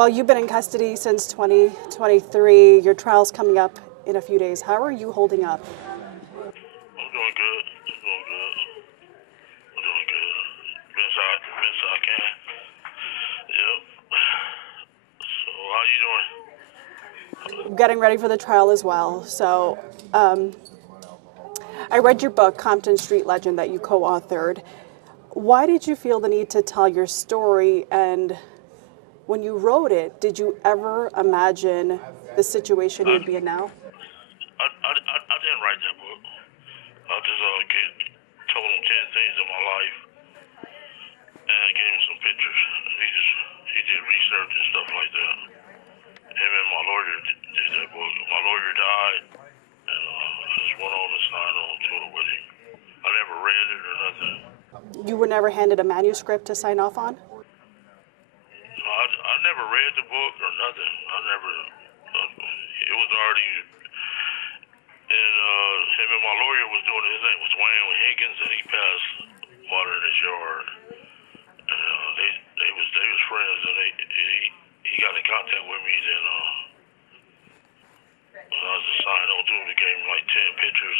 Well, you've been in custody since 2023. Your trial's coming up in a few days. How are you holding up? I'm doing good. I'm doing good. I'm doing good. Best I can. Yep. So how you doing? Getting ready for the trial as well. So I read your book, Compton Street Legend, that you co-authored. Why did you feel the need to tell your story? And when you wrote it, did you ever imagine the situation you'd be in now? I didn't write that book. I just told him 10 things in my life and I gave him some pictures. He did research and stuff like that. Him and my lawyer did that book. My lawyer died and I just went on and signed on to it with him. I never read it or nothing. You were never handed a manuscript to sign off on? I never read the book or nothing. It was already, and him and my lawyer was doing it. His name was Duane Higgins, and he passed water in his yard. And they was friends, and he got in contact with me. Then I was just signed on to him. He gave him like 10 pictures,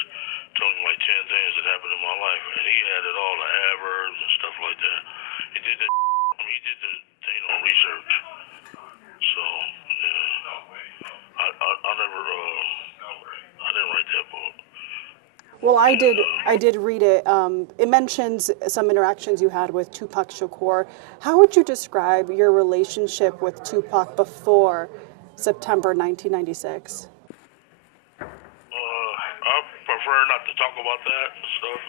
told him like 10 things that happened in my life, and he added all the adverbs and stuff like that. He did that. He did the thing on research. So yeah, I didn't write that book. Well, I did read it. It mentions some interactions you had with Tupac Shakur. How would you describe your relationship with Tupac before September 1996? I prefer not to talk about that stuff.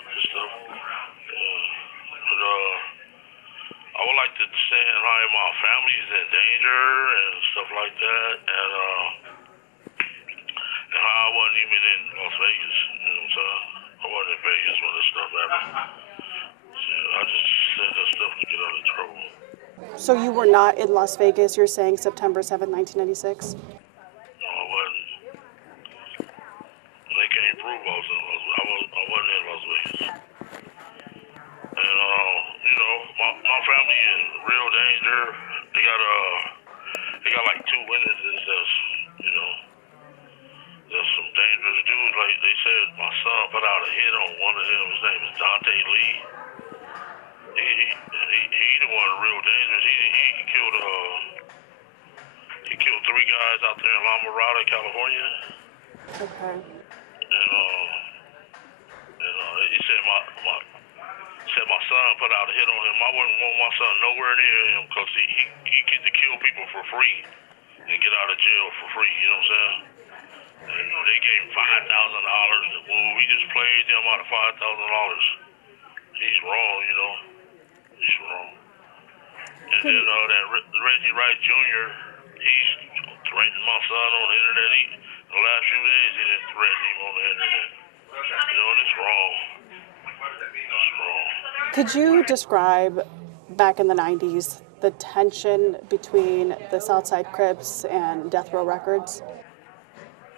I would like to send how my family is in danger and stuff like that, and how I wasn't even in Las Vegas. You know what I'm saying? I wasn't in Vegas when this stuff happened. So I just said that stuff to get out of trouble. So you were not in Las Vegas, you're saying September 7th, 1996? No, I wasn't. They can't prove I was in Las Vegas. I wasn't in Las Vegas. And my family is in real danger. They got like 2 witnesses that's some dangerous dudes. Like they said, my son put out a hit on one of them. His name is Dante Lee. He the one real dangerous. He killed 3 guys out there in La Mirada, California. Okay. And he said my son put out a hit on him. I wouldn't want my son nowhere near him because he get to kill people for free and get out of jail for free. You know what I'm saying? And they gave him $5,000 to move. He just played them out of $5,000. He's wrong, He's wrong. And then that Reggie Wright Jr., he's threatening my son on the internet. The last few days he didn't threaten him on the internet. And it's wrong. It's wrong. Could you describe, back in the 90s, the tension between the Southside Crips and Death Row Records?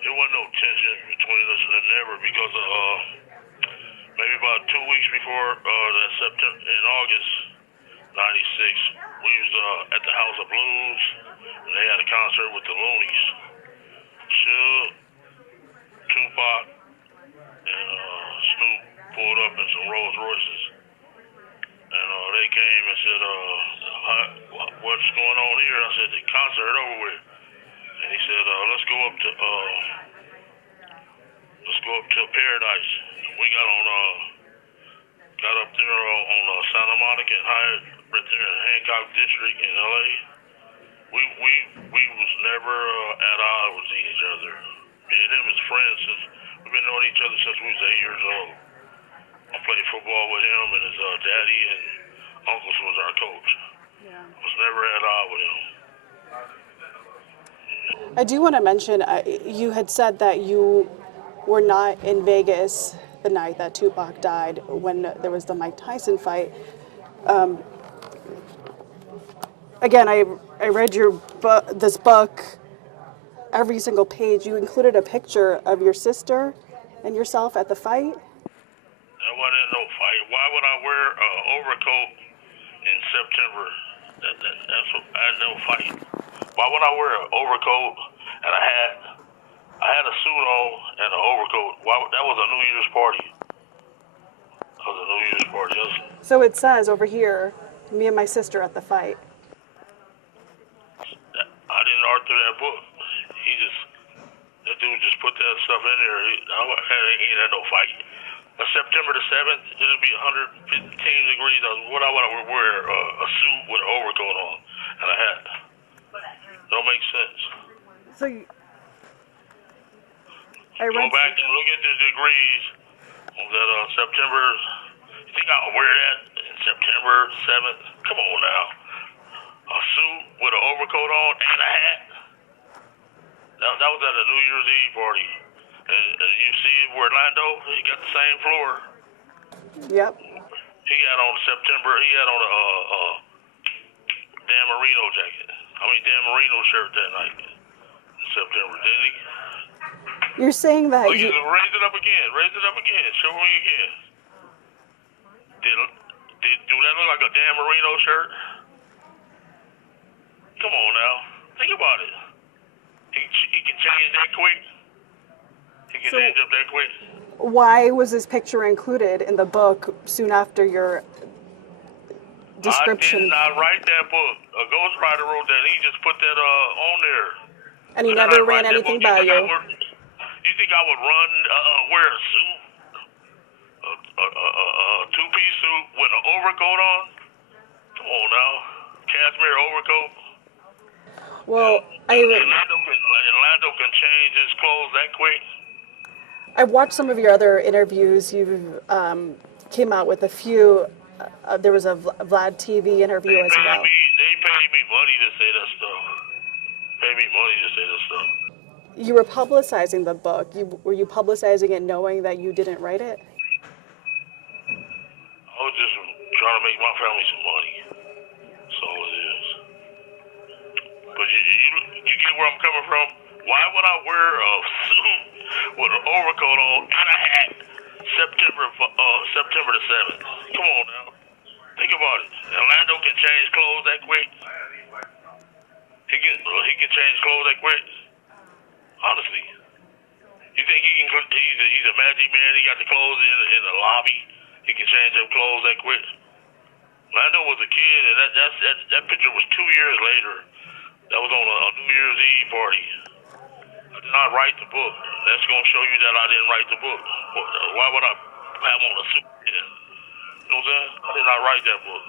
There wasn't no tension between us and never because maybe about 2 weeks before that September, in August 96, we was at the House of Blues and they had a concert with the Loonies. Suge, Tupac, and Snoop pulled up in some Rolls Royces. And they came and said, what's going on here? I said, the concert over with. And he said, let's go up to Paradise. And we got up there on Santa Monica and Hyatt, right there in Hancock District in LA. We was never at odds with each other. Me and him as friends we've been knowing each other since we was 8 years old. I played football with him and his daddy and uncles was our coach. Yeah. I was never at odds with him. I do want to mention, you had said that you were not in Vegas the night that Tupac died when there was the Mike Tyson fight. Again, I read this book, every single page. You included a picture of your sister and yourself at the fight. There wasn't no fight. Why would I wear an overcoat in September? That's what, I had no fight. Why Why would I wear an overcoat and a hat? I had a suit on and an overcoat. That was a New Year's party. That was a New Year's party. So it says over here, me and my sister at the fight. I didn't author that book. That dude just put that stuff in there. He ain't had no fight. September the 7th, it'll be 115 degrees. What I want to wear a suit with an overcoat on and a hat. Don't make sense. So I Go back and look at the degrees on that September. You think I'll wear that in September 7th? Come on now. A suit with an overcoat on and a hat. That was at a New Year's Eve party. And you see where Orlando, he got the same floor. Yep. He had on a Dan Marino jacket. Dan Marino shirt that night in September, didn't he? You're saying that raise it up again. Show me again. Do that look like a Dan Marino shirt? Come on now. Think about it. He can change that quick. He can change up that quick. Why was this picture included in the book soon after your description? I did not write that book. A ghostwriter wrote that. He just put that on there. And he never ran anything by you? You think I would wear a suit? A two-piece suit with an overcoat on? Come on now. Cashmere overcoat. Well, Orlando can change his clothes that quick. I watched some of your other interviews. You came out with a few. There was a Vlad TV interview as well. They paid me money to say that stuff. You were publicizing the book. Were you publicizing it knowing that you didn't write it? I was just trying to make my family some money. That's all it is. But you get where I'm coming from? Why would I wear a suit with an overcoat on and a hat September the 7th? Come on now. Think about it. Orlando can change clothes that quick. He can change clothes that quick. Honestly. You think he's a magic man? He got the clothes in the lobby. He can change up clothes that quick. Orlando was a kid, and that picture was 2 years later. That was on a New Year's Eve party. I did not write the book. That's going to show you that I didn't write the book. Why would I have on a suit? You know what I'm saying? I did not write that book.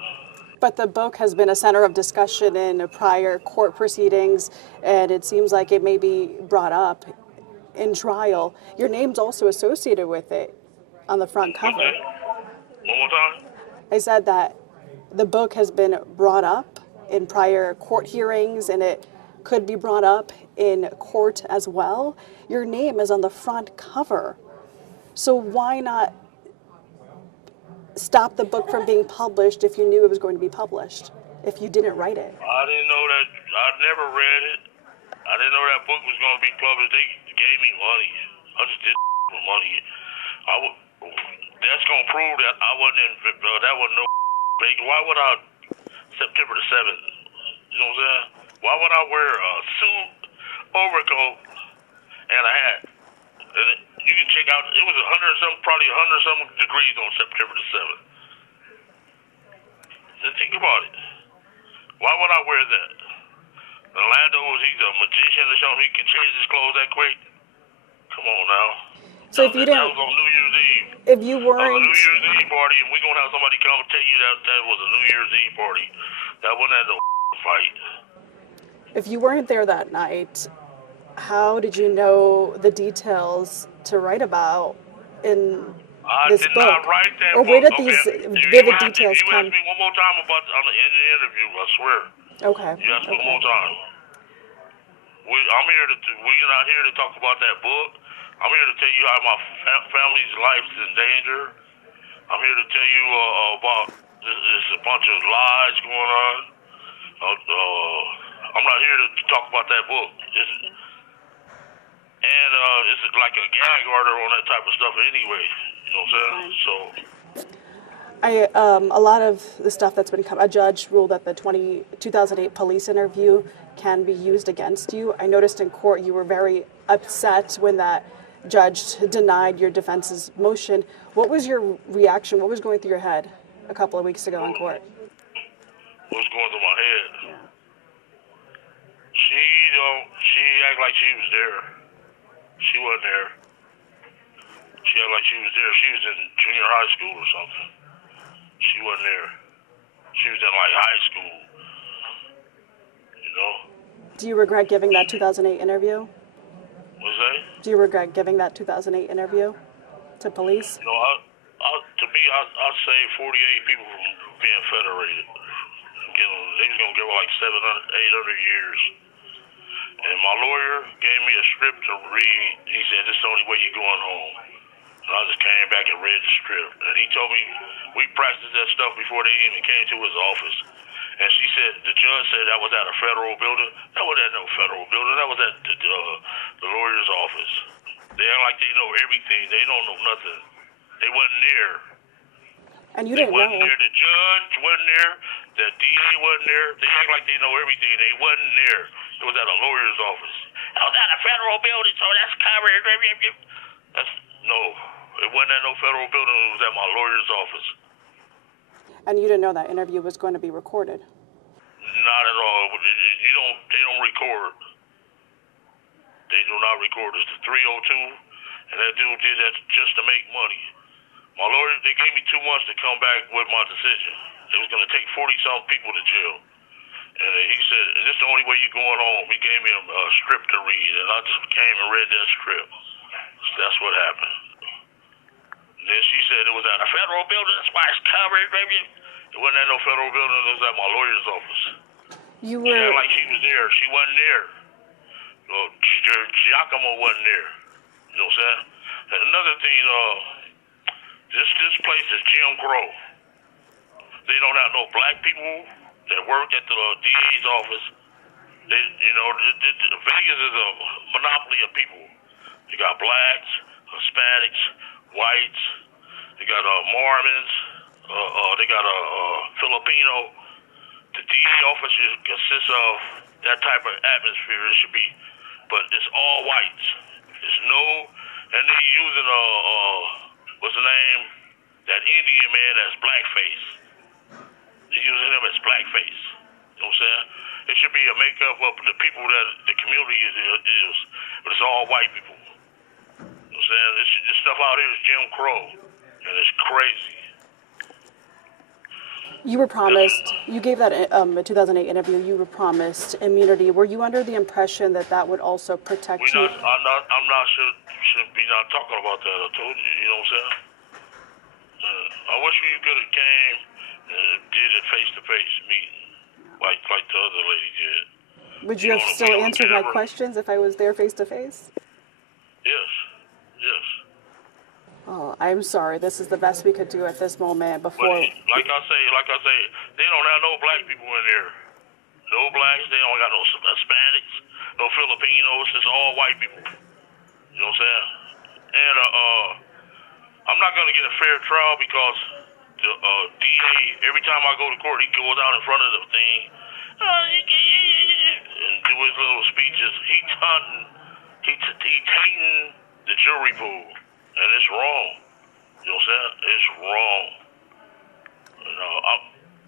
But the book has been a center of discussion in prior court proceedings, and it seems like it may be brought up in trial. Your name's also associated with it on the front cover. Okay. One more time? I said that the book has been brought up in prior court hearings, and it could be brought up in court as well. Your name is on the front cover. So why not stop the book from being published if you knew it was going to be published, if you didn't write it? I didn't know that. I never read it. I didn't know that book was going to be published. They gave me money. I just did for money. That's going to prove that I wasn't that was no fake. Why would I, September the 7th, you know what I'm saying? Why would I wear a suit, overcoat, and a hat? And you can check out, it was probably 100-something degrees on September the 7th. Just think about it. Why would I wear that? Orlando, he's a magician or something. He can change his clothes that quick. Come on now. So if you didn't, that was on New Year's Eve. If you weren't, a New Year's Eve party, and we're gonna have somebody come and tell you that was a New Year's Eve party. That wasn't at no fight. If you weren't there that night, how did you know the details to write about in this book? I did not write that or book. Where did these vivid details come? You asked me one more time about in the interview. I swear. Okay. You asked me one more time. We're not here to talk about that book. I'm here to tell you how my family's life is in danger. I'm here to tell you about there's a bunch of lies going on. I'm not here to talk about that book. It's like a gag order on that type of stuff anyway. You know what I'm saying? So. A lot of the stuff that's been a judge ruled that the 2008 police interview can be used against you. I noticed in court you were very upset when that judge denied your defense's motion. What was your reaction? What was going through your head a couple of weeks ago in court? What's going through my head? Yeah. She act like she was there. She wasn't there. She act like she was there. She was in junior high school or something. She wasn't there. She was in like high school. You know? Do you regret giving that 2008 interview? What's that? Do you regret giving that 2008 interview to police? You know, to me, I'd save 48 people from being federated. They was gonna give her like 700, 800 years. And my lawyer gave me a script to read. He said, "This is the only way you're going home." And I just came back and read the script. And he told me we practiced that stuff before they even came to his office. And she said, the judge said that was at a federal building. That was at no federal building. That was at the lawyer's office. They act like they know everything. They don't know nothing. They wasn't there. And you didn't know. There. The judge wasn't there. The DA wasn't there. They act like they know everything. They wasn't there. It was at a lawyer's office. I was at a federal building, so that's covered. No, it wasn't at no federal building. It was at my lawyer's office. And you didn't know that interview was going to be recorded? Not at all. They don't record. They do not record. It's the 302, and that dude did that just to make money. My lawyer, they gave me 2 months to come back with my decision. It was going to take 40-some people to jail. And he said, this is the only way you're going home. He gave me a script to read, and I just came and read that script. That's what happened. And then she said it was at a federal building. That's why it's covered, baby. It wasn't at no federal building. It was at my lawyer's office. You She were. acted like she was there. She wasn't there. Giacomo wasn't there. You know what I'm saying? And another thing, this place is Jim Crow. They don't have no black people that work at the DA's office. Vegas is a monopoly of people. You got blacks, Hispanics, whites. They got Mormons. They got Filipino. The DA office consists of that type of atmosphere. It should be, but it's all whites. There's no, and they're using what's the name? That Indian man that's blackface. They're using him as blackface. You know what I'm saying? It should be a makeup of the people that the community is, but it's all white people. You know what I'm saying? This stuff out here is Jim Crow, and it's crazy. You were promised. You gave that a 2008 interview. You were promised immunity. Were you under the impression that that would also protect you? I'm not should be not talking about that. I told you. You know what I'm saying? I wish you could have came and did it face to face meeting, like the other lady did. Would you have still answered my questions if I was there face to face? Yes. Yes. Oh, I'm sorry. This is the best we could do at this moment before. But like I say, they don't have no black people in there. No blacks. They don't got no Hispanics, no Filipinos. It's all white people. You know what I'm saying? And I'm not gonna get a fair trial because the DA, every time I go to court, he goes out in front of the thing and do his little speeches. He's tainting the jury pool. And it's wrong. You know what I'm saying? It's wrong. You know,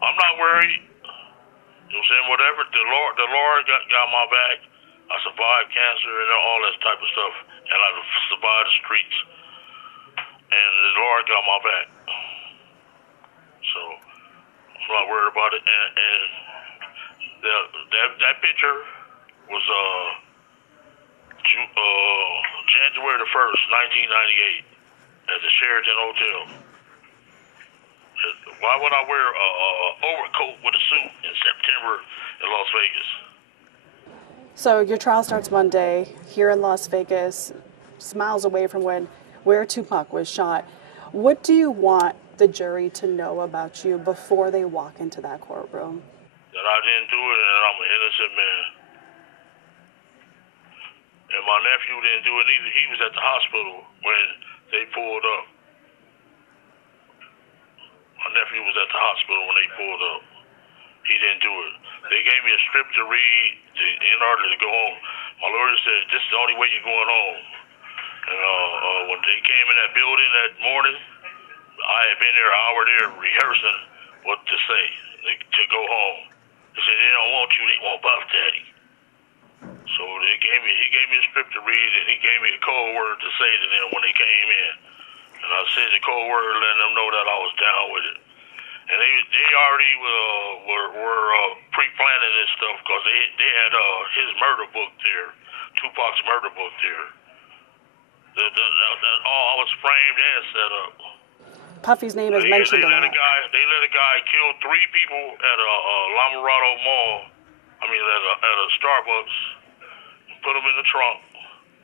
I'm not worried. You know what I'm saying? Whatever. The Lord got my back. I survived cancer and all that type of stuff. And I survived the streets. And the Lord got my back. So I'm not worried about it. And that picture was January the 1st, 1998, at the Sheraton Hotel. Why would I wear a overcoat with a suit in September in Las Vegas? So your trial starts Monday here in Las Vegas, miles away from where Tupac was shot. What do you want the jury to know about you before they walk into that courtroom? That I didn't do it and I'm an innocent man. And my nephew didn't do it either. He was at the hospital when they pulled up. My nephew was at the hospital when they pulled up. He didn't do it. They gave me a script to read, in order to go home. My lawyer said, this is the only way you're going home. And when they came in that building that morning, I had been there an hour there rehearsing what to say to go home. They said, they don't want you, they want Buff Daddy. So he gave me a script to read, and he gave me a code word to say to them when they came in. And I said the code word, letting them know that I was down with it. And they already were pre-planning this stuff because they had his murder book there, Tupac's murder book there. All was framed and set up. Puffy's name is mentioned a lot. They let a guy kill 3 people at a Lamourado Mall. I mean, at a Starbucks. Put him in the trunk.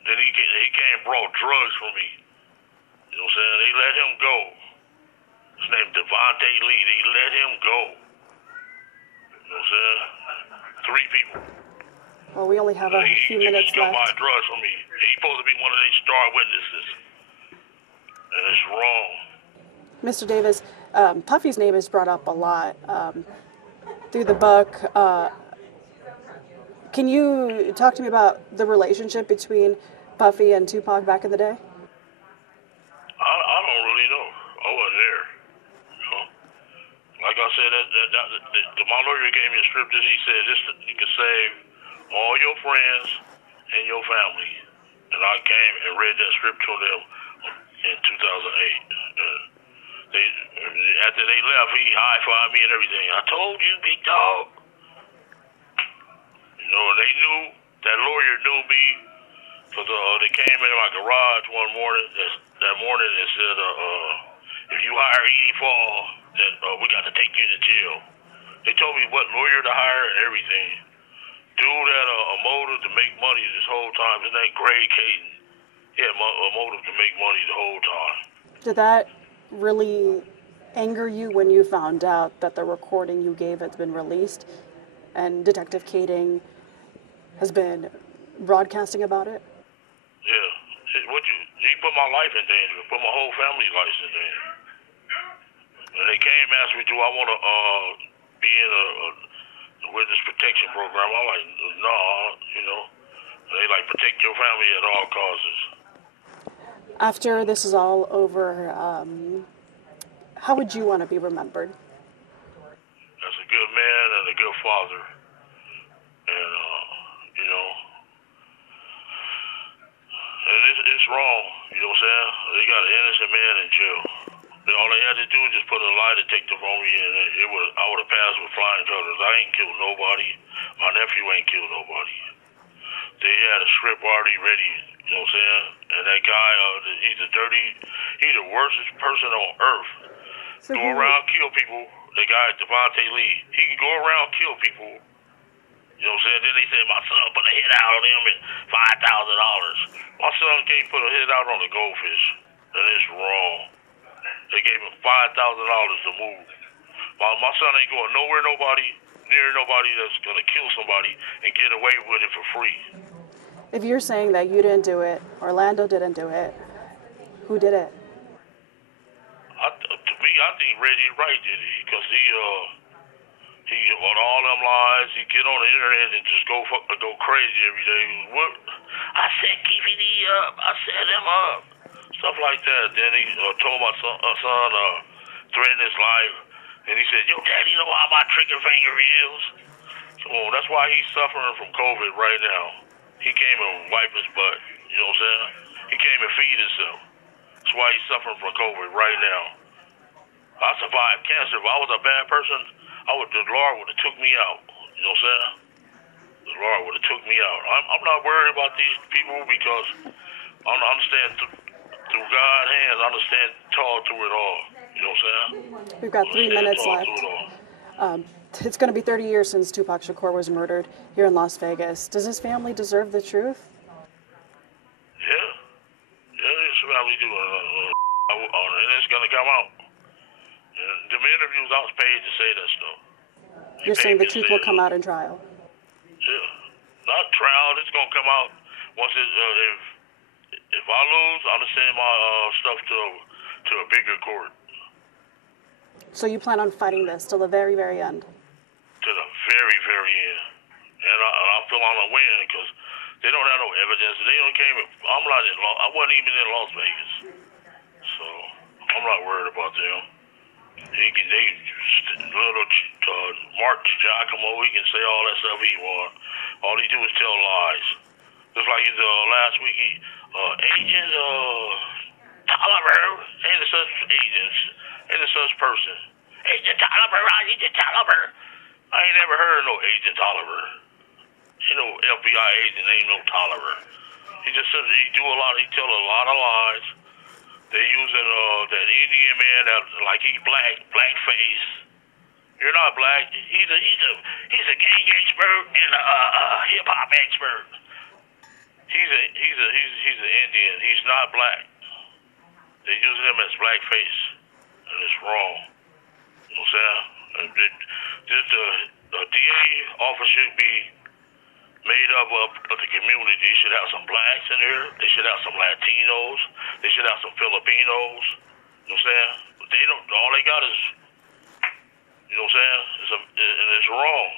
Then he came and brought drugs for me. You know what I'm saying? They let him go. His name Devontae Lee. They let him go. You know what I'm saying? 3 people. Well, we only have a few minutes left. He buy drugs for me. He's supposed to be one of their star witnesses. And it's wrong. Mr. Davis, Puffy's name is brought up a lot through the book. Can you talk to me about the relationship between Puffy and Tupac back in the day? I don't really know. I wasn't there. You know? Like I said, my lawyer gave me a script that he said you can save all your friends and your family. And I came and read that script to them in 2008. After they left, he high-fived me and everything. I told you, big dog. You know, they knew, that lawyer knew me, because they came in my garage one morning, that morning, and said, if you hire Edie Fall, then we got to take you to jail. They told me what lawyer to hire and everything. Dude had a motive to make money this whole time. His name Greg Caden. He had a motive to make money the whole time. Did that really anger you when you found out that the recording you gave has been released and Detective Kading has been broadcasting about it? Yeah. He put my life in danger, put my whole family's life in danger. And they came and asked me, do I want to be in a witness protection program? I'm like, no, you know. And they like, protect your family at all costs. After this is all over, how would you want to be remembered? As a good man and a good father. And, you know, and it's wrong, you know what I'm saying? They got an innocent man in jail. All they had to do was just put a lie detector on me, and I would have passed with flying colors. I ain't killed nobody. My nephew ain't killed nobody. They had a script already ready, you know what I'm saying? And that guy, he's the worstest person on earth. So go around, kill people. The guy, Devontae Lee, he can go around, kill people. You know what I'm saying? Then they said my son put a hit out on him and $5,000. My son can't put a hit out on a goldfish, and it's wrong. They gave him $5,000 to move. My son ain't going near nobody that's gonna kill somebody and get away with it for free. If you're saying that you didn't do it, Orlando didn't do it, who did it? To me, I think Reggie Wright did it because he on all them lies. He get on the internet and just go crazy every day. What? I set Keffe D up. I set him up. Stuff like that. Then he told my son threatened his life, and he said, "Yo, Daddy, know how my trigger finger is." Come on, that's why he's suffering from COVID right now. He came and wiped his butt. You know what I'm saying? He came and feed himself. That's why he's suffering from COVID right now. I survived cancer. If I was a bad person, the Lord would have took me out. You know what I'm saying? The Lord would have took me out. I'm not worried about these people because I understand through God's hands. I understand tall through it all. You know what I'm saying? We've got 3 minutes left. It's going to be 30 years since Tupac Shakur was murdered here in Las Vegas. Does his family deserve the truth? Yeah. Yeah, his family do. And it's going to come out. And the interviews, I was paid to say that stuff. You're saying the truth will come out in trial? Yeah. Not trial. It's going to come out once if I lose, I'm going to send my stuff to a bigger court. So you plan on fighting this till the very, very end? To the very, very end. and I feel I'm gonna win because they don't have no evidence. They don't came. I'm not in. I wasn't even in Las Vegas, so I'm not worried about them. Little Mark Giacomo, he can say all that stuff he want. All he do is tell lies. Just like last week, Agent Tolliver, ain't a such agent, ain't a such person. Agent Tolliver, Agent Tolliver. I ain't never heard of no Agent Tolliver. Ain't no FBI agent, ain't no Tolliver. He just says he do a lot. He tell a lot of lies. They using that Indian man that like he's black face. You're not black. He's a gang expert and a hip hop expert. He's an Indian. He's not black. They're using him as black face, and it's wrong. You know what I'm saying? The DA office should be made up of the community. They should have some blacks in there. They should have some Latinos. They should have some Filipinos. You know what I'm saying? But they don't. All they got is, you know what I'm saying? And it's wrong.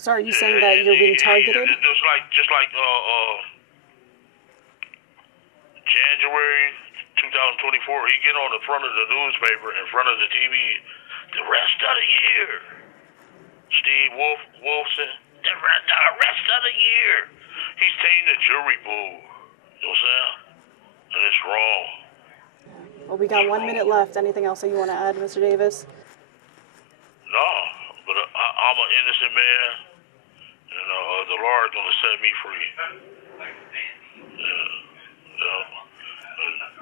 So are you saying that you're being targeted? Just like January 2024, he get on the front of the newspaper, in front of the TV, the rest of the year. Steve Wolfson, the rest of the year. He's taking the jury pool. You know what I'm saying? And it's wrong. Well, we got 1 minute left. Anything else that you want to add, Mr. Davis? No, but I'm an innocent man, and the Lord's gonna set me free.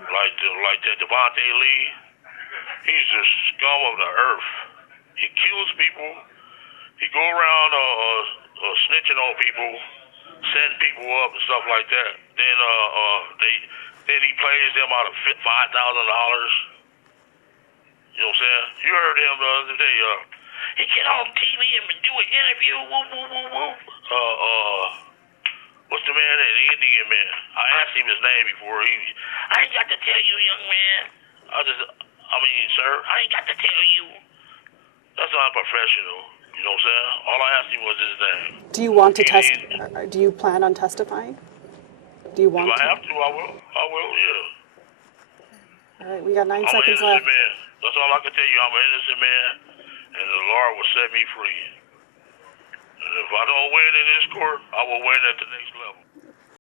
Like that Devontae Lee, he's the scum of the earth. He kills people. He go around snitching on people, setting people up and stuff like that. Then he pays them out of $5,000. You know what I'm saying? You heard him the other day. He get on TV and do an interview. Woo, woo, woo, woo. What's the man, the Indian man? I asked him his name before. I ain't got to tell you, young man. Sir, I ain't got to tell you. That's unprofessional. You know what I'm saying? All I asked him was his name. Do you want to test? Do you plan on testifying? Do you want to? If I to? have to, I will. Yeah. All right, we got 9 I'm seconds an innocent left. man. That's all I can tell you. I'm an innocent man, and the Lord will set me free. And if I don't win in this court, I will win at the next level.